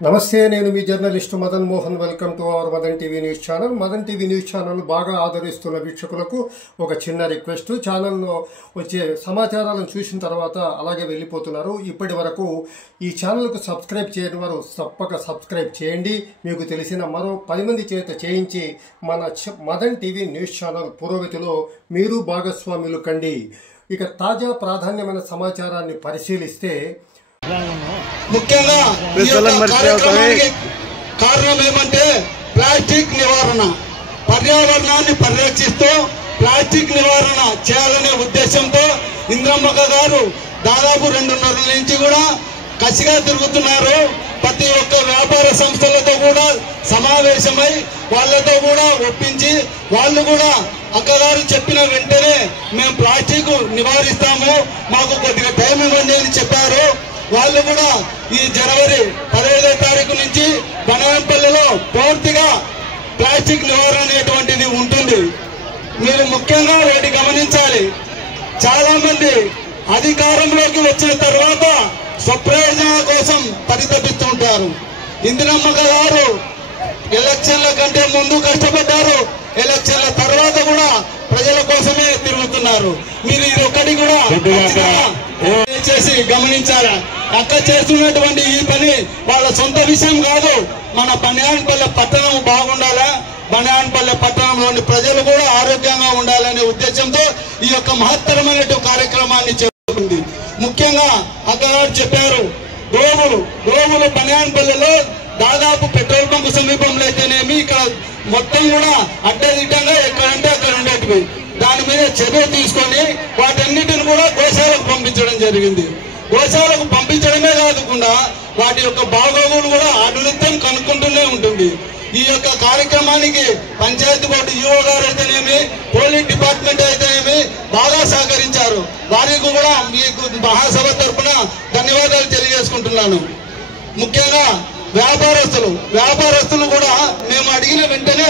నమస్తే, నేను మీ journalist Madan Mohan. Welcome to our Madan TV news channel. Madan TV news channel బాగా ఆదరిస్తున్న వీక్షకులకు ఒక చిన్న రిక్వెస్ట్. ఛానల్లో వచ్చే సమాచారాలను చూసిన తర్వాత అలాగే వెళ్ళిపోతున్నారు. ఇప్పటి వరకు ఈ ఛానల్కు సబ్స్క్రైబ్ చేయని వారు తప్పక సబ్స్క్రైబ్ చేయండి. మీకు తెలిసిన మరో 10 మంది చేత చేయించి మన మదన్ టీవీ న్యూస్ ఛానల్ పురోగతిలో మీరు భాగస్వాములు కండి. ఇక తాజా ప్రాధాన్యమైన సమాచారాన్ని పరిశీలిస్తే, ముఖ్యంగా కారణం ఏమంటే ప్లాస్టిక్ నివారణ, పర్యావరణాన్ని పరిరక్షిస్తూ ప్లాస్టిక్ నివారణ చేయాలనే ఉద్దేశంతో ఇంద్రమ్మక్క గారు దాదాపు 2.5 నుంచి కూడా కసిగా తిరుగుతున్నారు. ప్రతి ఒక్క వ్యాపార సంస్థలతో కూడా సమావేశమై వాళ్ళతో కూడా ఒప్పించి, వాళ్ళు కూడా అక్కగారు చెప్పిన వెంటనే మేము ప్లాస్టిక్ నివారిస్తాము, మాకు కొద్దిగా టైం ఇవ్వండి అని చెప్పారు. వాళ్ళు కూడా ఈ జనవరి 15వ తారీఖు నుంచి బనగానపల్లిలో పూర్తిగా ప్లాస్టిక్ నివారణ అనేటువంటిది ఉంటుంది. మీరు ముఖ్యంగా ఒకటి గమనించాలి, చాలా మంది అధికారంలోకి వచ్చిన తర్వాత స్వప్రయోజనాల కోసం పరితపిస్తుంటారు. ఇందిరమ్మక్క గారు ఎలక్షన్ల కంటే ముందు కష్టపడ్డారు, ఎలక్షన్ల తర్వాత కూడా ప్రజల కోసమే తిరుగుతున్నారు. మీరు ఇది ఒక్కటి కూడా చేసి గమనించాలా. అక్క చేస్తున్నటువంటి ఈ పని వాళ్ళ సొంత విషయం కాదు, మన బనగానపల్లి పట్టణం బాగుండాలా, బనగానపల్లి పట్టణంలోని ప్రజలు కూడా ఆరోగ్యంగా ఉండాలనే ఉద్దేశంతో ఈ యొక్క మహత్తరమైన కార్యక్రమాన్ని చేస్తుంది. ముఖ్యంగా అక్కగారు చెప్పారు, గోవులు బనగానపల్లిలో దాదాపు పెట్రోల్ పంపు సమీపంలో అయితేనేమి ఇక్కడ మొత్తం కూడా అడ్డదిడ్డంగా ఎక్కడంటే అక్కడ ఉండేటివి. దాని మీద చర్య తీసుకొని వాటన్నిటిని కూడా గోశాలకు పంపించడం జరిగింది. గోశాలకు పంపించడమే కాకుండా వాటి యొక్క బాగోగులు కూడా అనునిత్యం కనుక్కుంటూనే ఉంటుంది. ఈ యొక్క కార్యక్రమానికి పంచాయతీ బోర్డు ఈఓ గారు అయితేనేమి, పోలీస్ డిపార్ట్మెంట్ అయితేనేమి బాగా సహకరించారు. వారికి కూడా మీకు మహాసభ తరఫున ధన్యవాదాలు తెలియజేసుకుంటున్నాను. ముఖ్యంగా వ్యాపారస్తులు కూడా మేము అడిగిన వెంటనే